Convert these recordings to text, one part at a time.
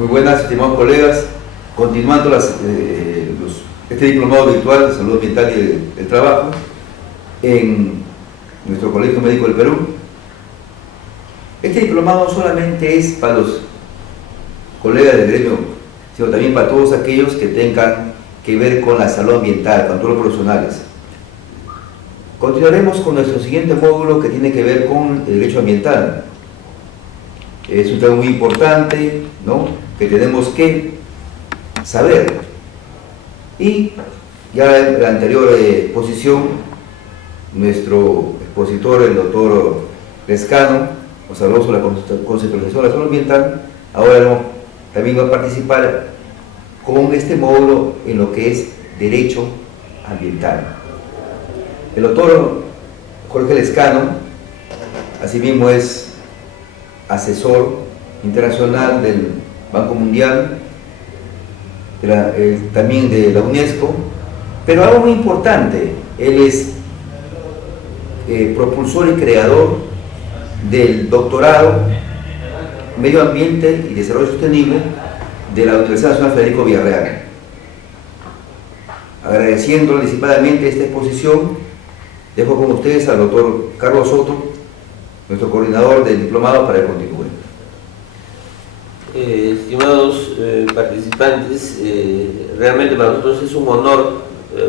Muy buenas, estimados colegas. Continuando este diplomado virtual de salud ambiental y el trabajo en nuestro Colegio Médico del Perú. Este diplomado no solamente es para los colegas del gremio, sino también para todos aquellos que tengan que ver con la salud ambiental, con todos los profesionales. Continuaremos con nuestro siguiente módulo que tiene que ver con el derecho ambiental. Es un tema muy importante, ¿no?, que tenemos que saber. Y ya en la anterior exposición, nuestro expositor, el doctor Lescano, nos habló sobre la conceptualización de la salud ambiental. Ahora también va a participar con este módulo en lo que es derecho ambiental. El doctor Jorge Lescano, asimismo, es asesor internacional del Banco Mundial, también de la UNESCO, pero algo muy importante, él es propulsor y creador del doctorado Medio Ambiente y Desarrollo Sostenible de la Universidad Nacional Federico Villarreal. Agradeciendo anticipadamente esta exposición, dejo con ustedes al doctor Carlos Soto, nuestro coordinador del diplomado, para que continúe. Estimados participantes, realmente para nosotros es un honor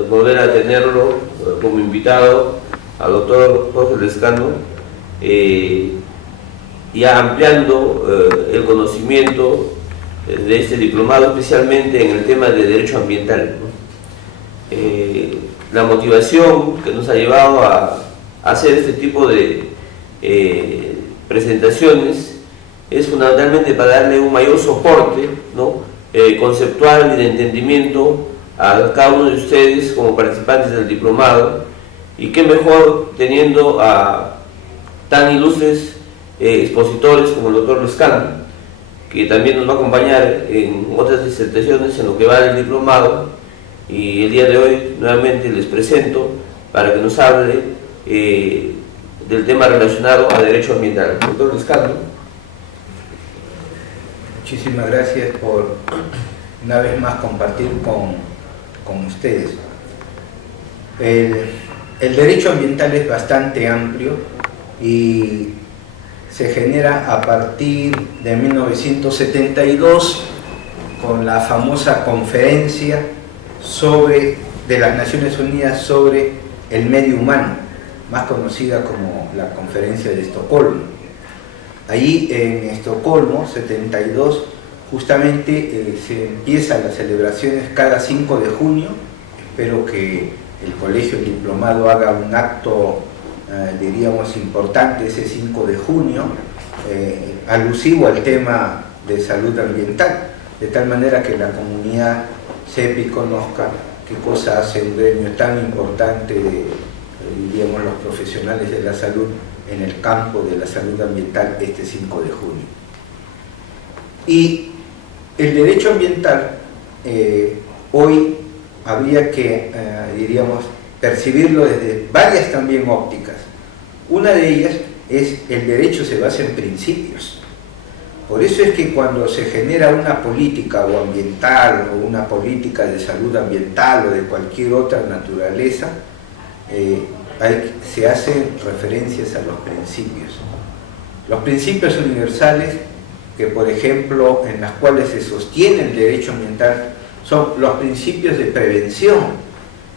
volver a tenerlo como invitado al doctor Jorge Lescano, ya ampliando el conocimiento de este diplomado, especialmente en el tema de derecho ambiental. La motivación que nos ha llevado a hacer este tipo de presentaciones es fundamentalmente para darle un mayor soporte, ¿no?, conceptual y de entendimiento a cada uno de ustedes como participantes del diplomado, y qué mejor teniendo a tan ilustres expositores como el doctor Lescano, que también nos va a acompañar en otras disertaciones en lo que va del diplomado, y el día de hoy nuevamente les presento para que nos hable del tema relacionado a derecho ambiental. Doctor Lescano. Muchísimas gracias por una vez más compartir con ustedes. El derecho ambiental es bastante amplio y se genera a partir de 1972 con la famosa conferencia de las Naciones Unidas sobre el medio humano, más conocida como la Conferencia de Estocolmo. Allí en Estocolmo, 72, justamente se empiezan las celebraciones cada 5 de junio. Espero que el Colegio del Diplomado haga un acto, diríamos, importante ese 5 de junio, alusivo al tema de salud ambiental, de tal manera que la comunidad sepa y conozca qué cosa hace un gremio tan importante, diríamos, los profesionales de la salud en el campo de la salud ambiental este 5 de junio. Y el derecho ambiental hoy habría que, diríamos, percibirlo desde varias también ópticas. Una de ellas es el derecho se basa en principios. Por eso es que cuando se genera una política o ambiental o una política de salud ambiental o de cualquier otra naturaleza, se hacen referencias a los principios. Los principios universales que, por ejemplo, en las cuales se sostiene el derecho ambiental son los principios de prevención,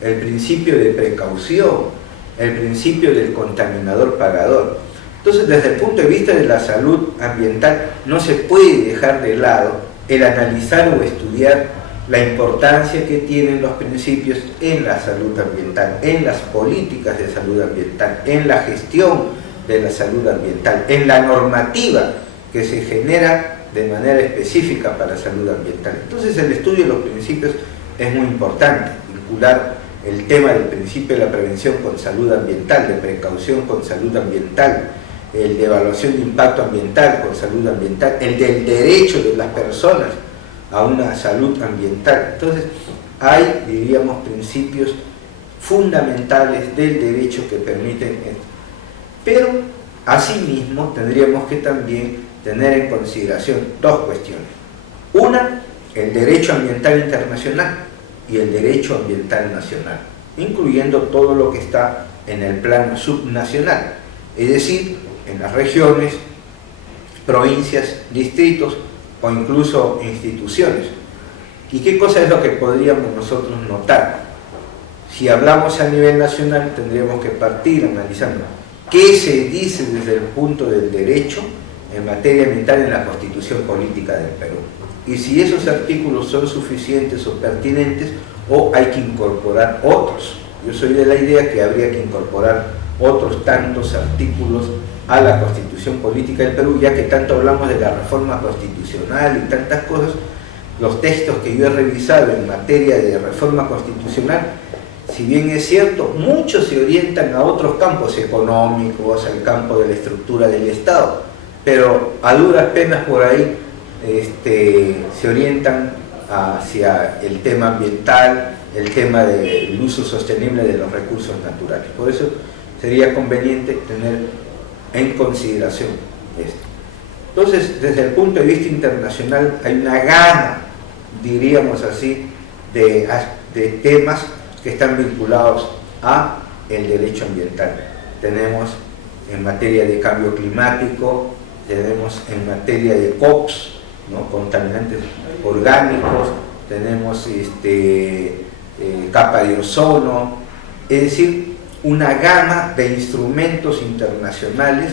el principio de precaución, el principio del contaminador pagador. Entonces, desde el punto de vista de la salud ambiental, no se puede dejar de lado el analizar o estudiar la importancia que tienen los principios en la salud ambiental, en las políticas de salud ambiental, en la gestión de la salud ambiental, en la normativa que se genera de manera específica para salud ambiental. Entonces, el estudio de los principios es muy importante, vincular el tema del principio de la prevención con salud ambiental, de precaución con salud ambiental, el de evaluación de impacto ambiental con salud ambiental, el del derecho de las personas a una salud ambiental. Entonces, hay, diríamos, principios fundamentales del derecho que permiten esto. Pero, asimismo, tendríamos que también tener en consideración dos cuestiones. Una, el derecho ambiental internacional y el derecho ambiental nacional, incluyendo todo lo que está en el plano subnacional, es decir, en las regiones, provincias, distritos o incluso instituciones. ¿Y qué cosa es lo que podríamos nosotros notar? Si hablamos a nivel nacional, tendríamos que partir analizando qué se dice desde el punto del derecho en materia ambiental en la Constitución Política del Perú. Y si esos artículos son suficientes o pertinentes, o hay que incorporar otros. Yo soy de la idea que habría que incorporar otros tantos artículos a la Constitución Política del Perú, ya que tanto hablamos de la reforma constitucional y tantas cosas. Los textos que yo he revisado en materia de reforma constitucional, si bien es cierto, muchos se orientan a otros campos económicos, al campo de la estructura del Estado, pero a duras penas por ahí se orientan hacia el tema ambiental, el tema del uso sostenible de los recursos naturales. Por eso sería conveniente tener en consideración esto. Entonces, desde el punto de vista internacional, hay una gama, diríamos así, de temas que están vinculados a el derecho ambiental. Tenemos en materia de cambio climático, tenemos en materia de COPs, ¿no?, contaminantes orgánicos, tenemos capa de ozono, es decir, una gama de instrumentos internacionales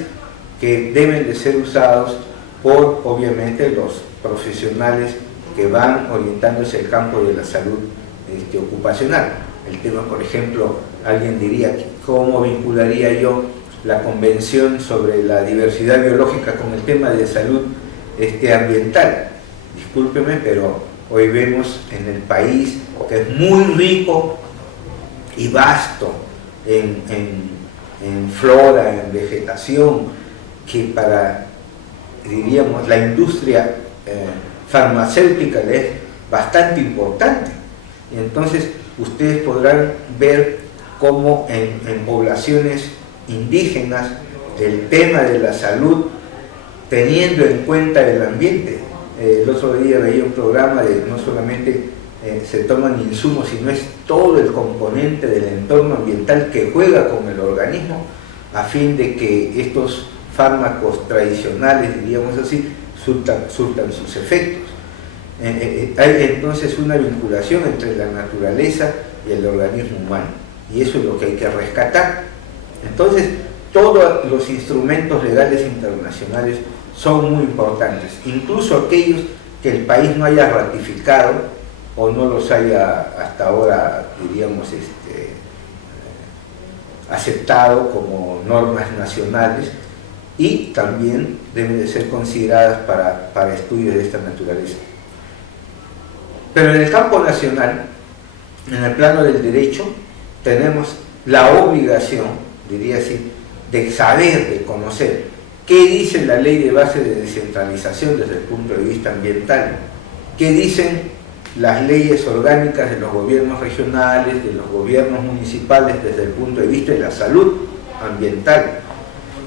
que deben de ser usados por, obviamente, los profesionales que van orientándose al campo de la salud ocupacional. El tema, por ejemplo, alguien diría, ¿cómo vincularía yo la Convención sobre la Diversidad Biológica con el tema de salud ambiental? Discúlpeme, pero hoy vemos en el país que es muy rico y vasto en flora, en vegetación, que para, diríamos, la industria farmacéutica le es bastante importante. Y entonces ustedes podrán ver cómo en poblaciones indígenas el tema de la salud, teniendo en cuenta el ambiente. El otro día veía un programa de no solamente se toman insumos, sino es todo el componente del entorno ambiental que juega con el organismo a fin de que estos fármacos tradicionales, diríamos así, surtan sus efectos. Hay entonces una vinculación entre la naturaleza y el organismo humano, y eso es lo que hay que rescatar. Entonces, todos los instrumentos legales internacionales son muy importantes, incluso aquellos que el país no haya ratificado o no los haya hasta ahora, diríamos, aceptado como normas nacionales, y también deben de ser consideradas para estudios de esta naturaleza. Pero en el campo nacional, en el plano del derecho, tenemos la obligación, diría así, de saber, de conocer qué dice la ley de base de descentralización desde el punto de vista ambiental, qué dicen las leyes orgánicas de los gobiernos regionales, de los gobiernos municipales desde el punto de vista de la salud ambiental.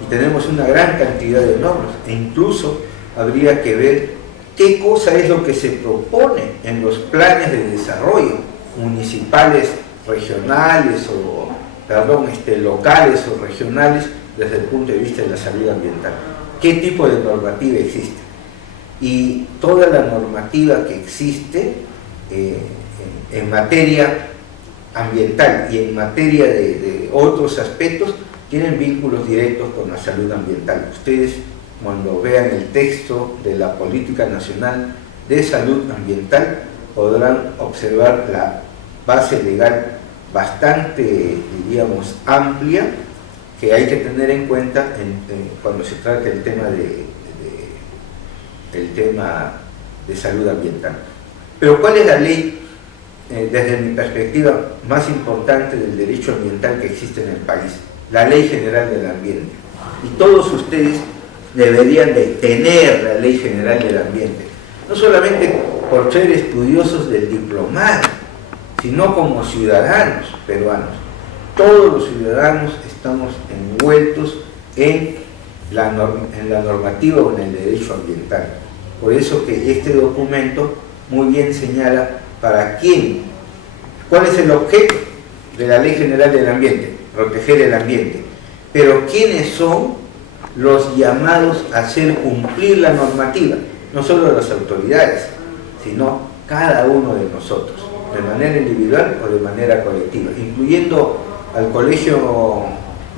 Y tenemos una gran cantidad de normas, e incluso habría que ver qué cosa es lo que se propone en los planes de desarrollo municipales, regionales o, locales o regionales desde el punto de vista de la salud ambiental. ¿Qué tipo de normativa existe? Y toda la normativa que existe en materia ambiental y en materia de otros aspectos tienen vínculos directos con la salud ambiental. Ustedes, cuando vean el texto de la Política Nacional de Salud Ambiental, podrán observar la base legal bastante, diríamos, amplia, que hay que tener en cuenta cuando se trata el tema de salud ambiental. Pero ¿cuál es la ley, desde mi perspectiva, más importante del derecho ambiental que existe en el país? La Ley General del Ambiente. Y todos ustedes deberían de tener la Ley General del Ambiente, no solamente por ser estudiosos del diplomado, sino como ciudadanos peruanos. Todos los ciudadanos estamos envueltos en la normativa o en el derecho ambiental. Por eso que este documento muy bien señala para quién, cuál es el objeto de la Ley General del Ambiente, proteger el ambiente, pero quiénes son los llamados a hacer cumplir la normativa, no solo las autoridades, sino cada uno de nosotros, de manera individual o de manera colectiva, incluyendo al colegio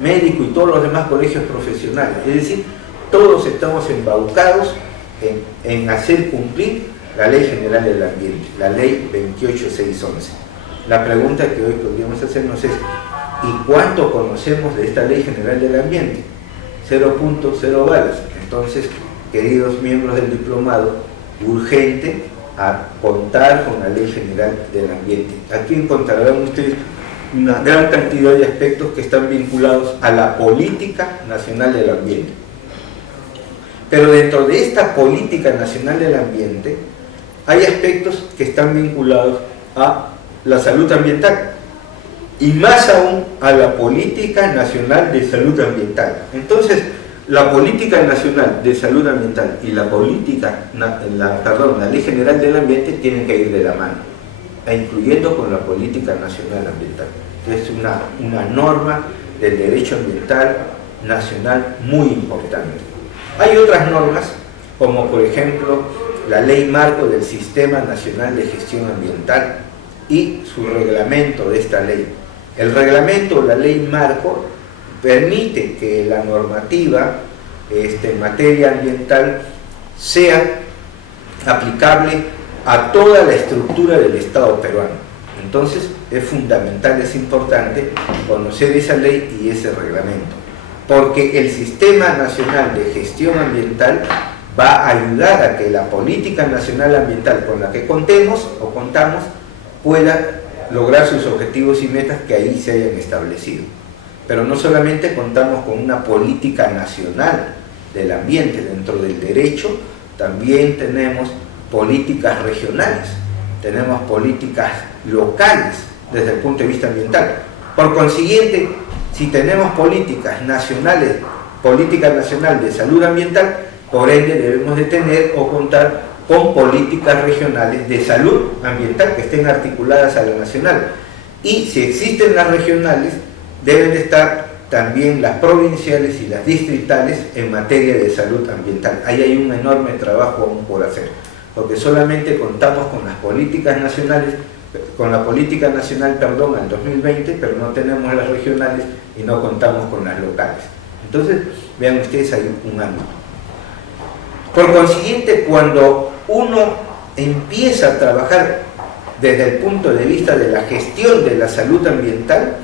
médico y todos los demás colegios profesionales. Es decir, todos estamos embaucados en hacer cumplir la Ley General del Ambiente, la Ley 28611. La pregunta que hoy podríamos hacernos es, ¿y cuánto conocemos de esta Ley General del Ambiente? 0.0 balas. Entonces, queridos miembros del diplomado, urgente a contar con la Ley General del Ambiente. Aquí encontrarán ustedes una gran cantidad de aspectos que están vinculados a la política nacional del ambiente. Pero dentro de esta política nacional del ambiente hay aspectos que están vinculados a la salud ambiental y más aún a la política nacional de salud ambiental. Entonces, la política nacional de salud ambiental y la Ley General del Ambiente tienen que ir de la mano, incluyendo con la política nacional ambiental. Es una norma del derecho ambiental nacional muy importante. Hay otras normas, como por ejemplo la Ley Marco del Sistema Nacional de Gestión Ambiental y su reglamento de esta ley. El reglamento, la Ley Marco, permite que la normativa en materia ambiental sea aplicable a toda la estructura del Estado peruano. Entonces es fundamental, es importante conocer esa ley y ese reglamento, porque el Sistema Nacional de Gestión Ambiental va a ayudar a que la política nacional ambiental con la que contemos o contamos pueda lograr sus objetivos y metas que ahí se hayan establecido. Pero no solamente contamos con una política nacional del ambiente dentro del derecho, también tenemos políticas regionales, tenemos políticas locales desde el punto de vista ambiental. Por consiguiente, si tenemos políticas nacionales, política nacional de salud ambiental, por ende debemos de tener o contar con políticas regionales de salud ambiental que estén articuladas a la nacional. Y si existen las regionales, deben de estar también las provinciales y las distritales en materia de salud ambiental. Ahí hay un enorme trabajo aún por hacer, porque solamente contamos con las políticas nacionales, con la política nacional, al 2020, pero no tenemos las regionales y no contamos con las locales. Entonces, vean ustedes, hay un ámbito. Por consiguiente, cuando uno empieza a trabajar desde el punto de vista de la gestión de la salud ambiental,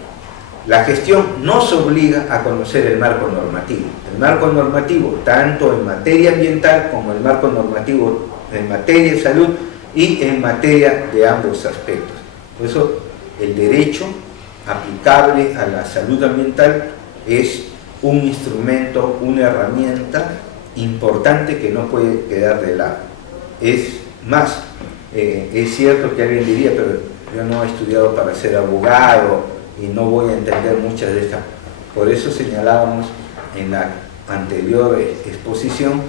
la gestión nos obliga a conocer el marco normativo. El marco normativo, tanto en materia ambiental como el marco normativo en materia de salud y en materia de ambos aspectos. Por eso, el derecho aplicable a la salud ambiental es un instrumento, una herramienta importante que no puede quedar de lado. Es más, es cierto que alguien diría, pero yo no he estudiado para ser abogado y no voy a entender muchas de estas. Por eso señalábamos en la anterior exposición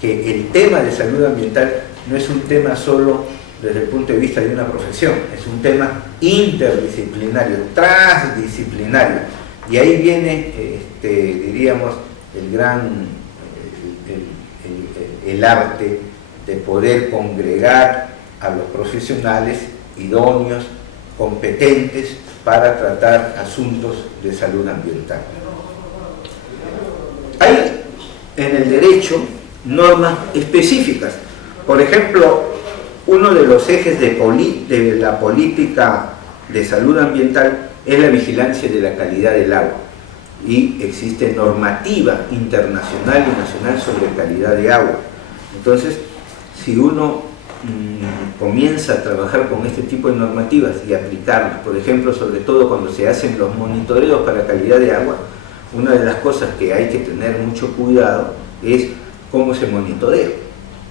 que el tema de salud ambiental no es un tema solo desde el punto de vista de una profesión, es un tema interdisciplinario, transdisciplinario. Y ahí viene, diríamos, el arte de poder congregar a los profesionales idóneos, competentes para tratar asuntos de salud ambiental. Hay en el derecho normas específicas. Por ejemplo, uno de los ejes de la política de salud ambiental es la vigilancia de la calidad del agua. Y existe normativa internacional y nacional sobre calidad de agua. Entonces, si uno comienza a trabajar con este tipo de normativas y aplicarlas, por ejemplo, sobre todo cuando se hacen los monitoreos para calidad de agua, una de las cosas que hay que tener mucho cuidado es cómo se monitorea,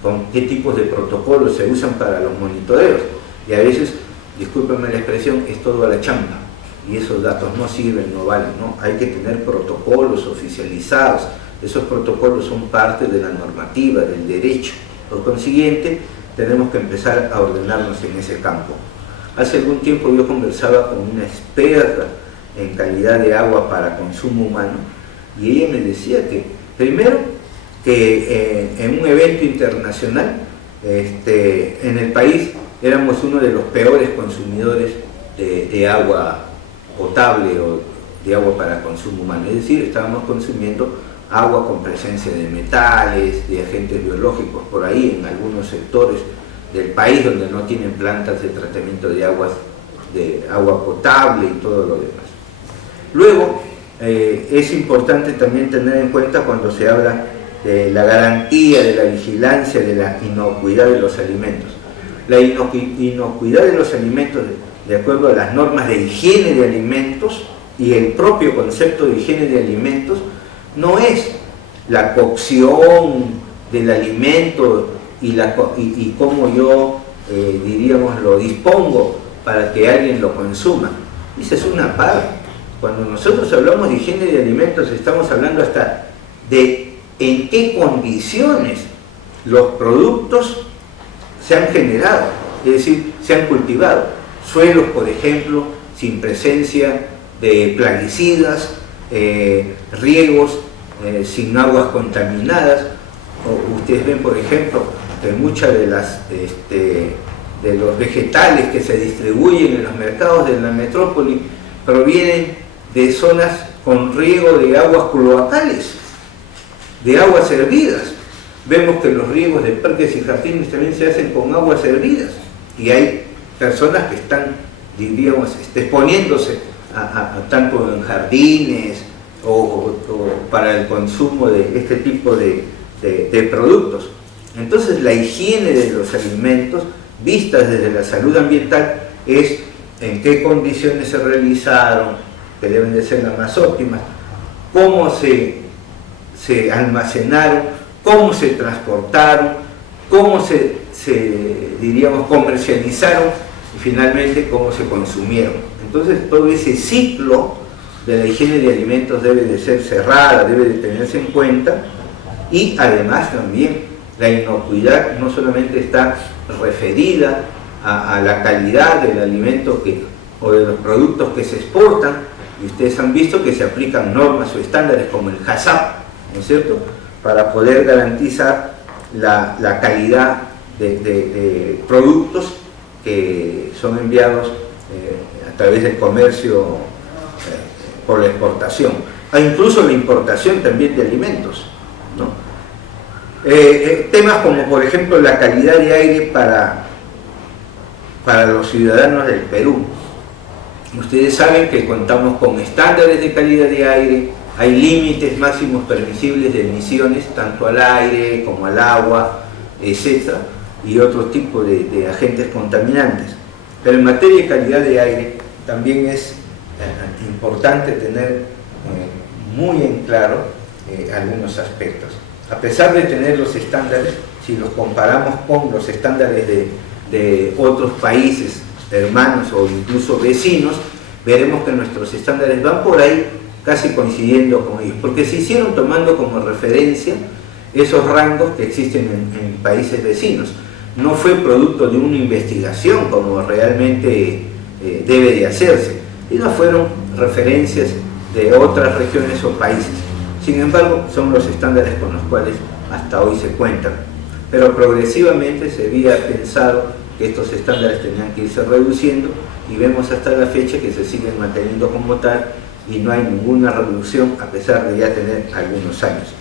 con qué tipos de protocolos se usan para los monitoreos. Y a veces, discúlpenme la expresión, es todo a la chamba. Y esos datos no sirven, no valen, ¿no? Hay que tener protocolos oficializados. Esos protocolos son parte de la normativa, del derecho. Por consiguiente, tenemos que empezar a ordenarnos en ese campo. Hace algún tiempo yo conversaba con una experta en calidad de agua para consumo humano y ella me decía que, primero, que en un evento internacional, en el país éramos uno de los peores consumidores de agua potable o de agua para consumo humano, es decir, estábamos consumiendo agua con presencia de metales, de agentes biológicos por ahí en algunos sectores del país donde no tienen plantas de tratamiento de agua potable y todo lo demás. Luego, es importante también tener en cuenta cuando se habla de la garantía, de la vigilancia, de la inocuidad de los alimentos. La inocuidad de los alimentos, de acuerdo a las normas de higiene de alimentos y el propio concepto de higiene de alimentos, no es la cocción del alimento y cómo yo, diríamos, lo dispongo para que alguien lo consuma. Esa es una parte. Cuando nosotros hablamos de higiene de alimentos, estamos hablando hasta de en qué condiciones los productos se han generado, es decir, se han cultivado. Suelos, por ejemplo, sin presencia de plaguicidas, riegos sin aguas contaminadas. Ustedes ven, por ejemplo, que muchas de los vegetales que se distribuyen en los mercados de la metrópoli provienen de zonas con riego de aguas cloacales, de aguas hervidas. Vemos que los riegos de parques y jardines también se hacen con aguas hervidas y hay personas que están, diríamos, exponiéndose tanto en jardines o para el consumo de este tipo de productos. Entonces la higiene de los alimentos, vistas desde la salud ambiental, es en qué condiciones se realizaron, que deben de ser las más óptimas, cómo se almacenaron, cómo se transportaron, cómo diríamos, comercializaron y finalmente cómo se consumieron. Entonces todo ese ciclo de la higiene de alimentos debe de ser cerrada, debe de tenerse en cuenta, y además también la inocuidad no solamente está referida a la calidad del alimento o de los productos que se exportan, y ustedes han visto que se aplican normas o estándares como el HACCP, ¿no es cierto?, para poder garantizar la calidad de productos que son enviados a través del comercio por la exportación, e incluso la importación también de alimentos, ¿no? Temas como, por ejemplo, la calidad de aire para los ciudadanos del Perú. Ustedes saben que contamos con estándares de calidad de aire, hay límites máximos permisibles de emisiones, tanto al aire como al agua, etc., y otro tipo de agentes contaminantes. Pero en materia de calidad de aire también es importante tener muy en claro algunos aspectos. A pesar de tener los estándares, si los comparamos con los estándares de otros países hermanos o incluso vecinos, veremos que nuestros estándares van por ahí casi coincidiendo con ellos, porque se hicieron tomando como referencia esos rangos que existen en países vecinos. No fue producto de una investigación como realmente debe de hacerse, sino fueron referencias de otras regiones o países. Sin embargo, son los estándares con los cuales hasta hoy se cuentan. Pero progresivamente se había pensado que estos estándares tenían que irse reduciendo y vemos hasta la fecha que se siguen manteniendo como tal y no hay ninguna reducción a pesar de ya tener algunos años.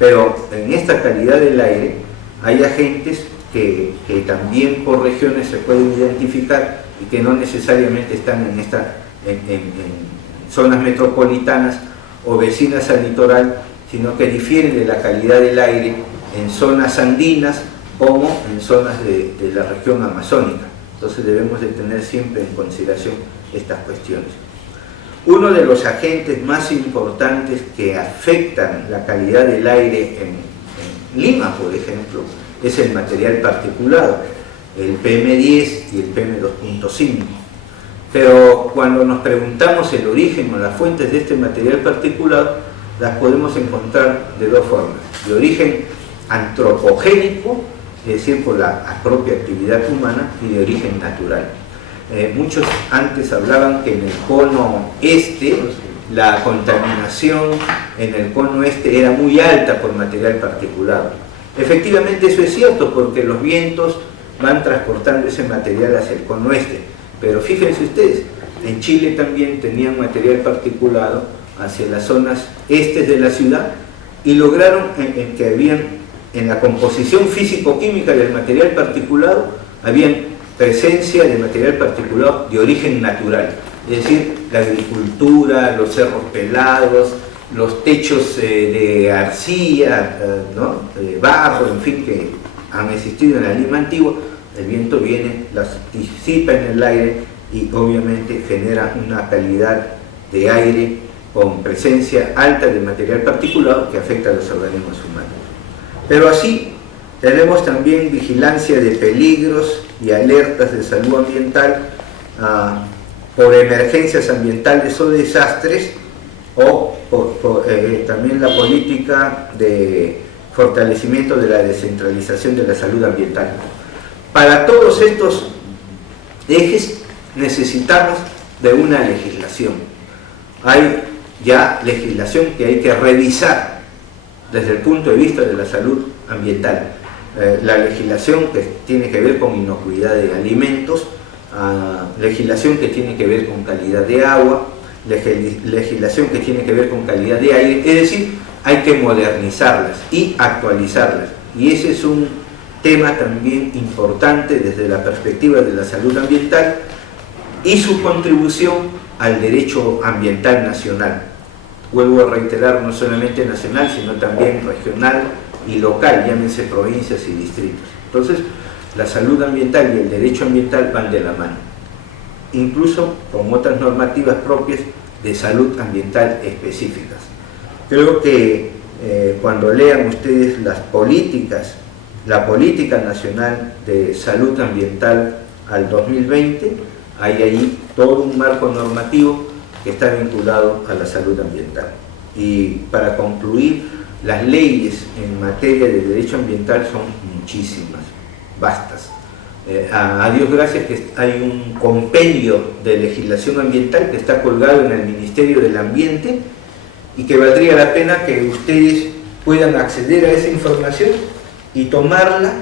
Pero en esta calidad del aire hay agentes que también por regiones se pueden identificar y que no necesariamente están en zonas metropolitanas o vecinas al litoral, sino que difieren de la calidad del aire en zonas andinas como en zonas de la región amazónica. Entonces debemos de tener siempre en consideración estas cuestiones. Uno de los agentes más importantes que afectan la calidad del aire en Lima, por ejemplo, es el material particulado, el PM10 y el PM2.5. Pero cuando nos preguntamos el origen o las fuentes de este material particulado, las podemos encontrar de dos formas: de origen antropogénico es decir, por la propia actividad humana, y de origen natural. Muchos antes hablaban que en el cono este la contaminación en el cono este era muy alta por material particulado. Efectivamente eso es cierto, porque los vientos van transportando ese material hacia el cono este, pero fíjense ustedes, en Chile también tenían material particulado hacia las zonas estes de la ciudad, y lograron que habían, en la composición físico-química del material particulado, habían presencia de material particulado de origen natural, es decir, la agricultura, los cerros pelados, los techos de arcilla, ¿no?, de barro, en fin, que han existido en la Lima antigua. El viento viene, las disipa en el aire y obviamente genera una calidad de aire con presencia alta de material particulado que afecta a los organismos humanos. Pero así tenemos también vigilancia de peligros y alertas de salud ambiental por emergencias ambientales o desastres, o también la política de fortalecimiento de la descentralización de la salud ambiental. Para todos estos ejes necesitamos de una legislación. Hay ya legislación que hay que revisar desde el punto de vista de la salud ambiental. La legislación que tiene que ver con inocuidad de alimentos, legislación que tiene que ver con calidad de agua, legislación que tiene que ver con calidad de aire, es decir, hay que modernizarlas y actualizarlas. Y ese es un tema también importante desde la perspectiva de la salud ambiental y su contribución al derecho ambiental nacional. Vuelvo a reiterar, no solamente nacional, sino también regional y local, llámense provincias y distritos. Entonces, la salud ambiental y el derecho ambiental van de la mano, incluso con otras normativas propias de salud ambiental específicas. Creo que cuando lean ustedes las políticas, la política nacional de salud ambiental al 2020, hay ahí todo un marco normativo que está vinculado a la salud ambiental. Y para concluir, las leyes en materia de derecho ambiental son muchísimas, vastas. A Dios gracias que hay un compendio de legislación ambiental que está colgado en el Ministerio del Ambiente y que valdría la pena que ustedes puedan acceder a esa información y tomarla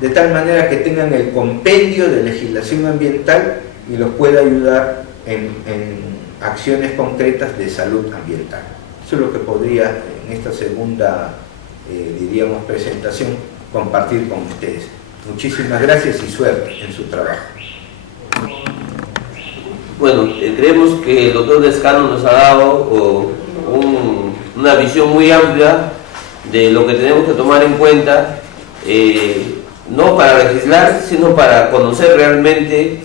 de tal manera que tengan el compendio de legislación ambiental y los pueda ayudar en acciones concretas de salud ambiental. Eso es lo que podría en esta segunda, diríamos, presentación compartir con ustedes. Muchísimas gracias y suerte en su trabajo. Bueno, creemos que el doctor Lescano nos ha dado una visión muy amplia de lo que tenemos que tomar en cuenta, no para legislar, sino para conocer realmente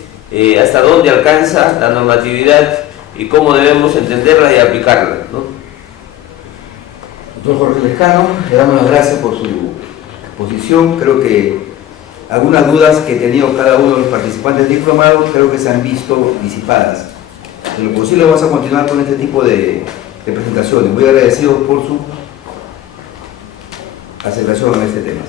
hasta dónde alcanza la normatividad y cómo debemos entenderla y aplicarla, ¿no? Doctor Jorge Lescano, le damos las gracias por su exposición. Creo que algunas dudas que ha tenido cada uno de los participantes del diplomado creo que se han visto disipadas. En lo posible vamos a continuar con este tipo de presentaciones. Muy agradecido por su aceleración en este tema.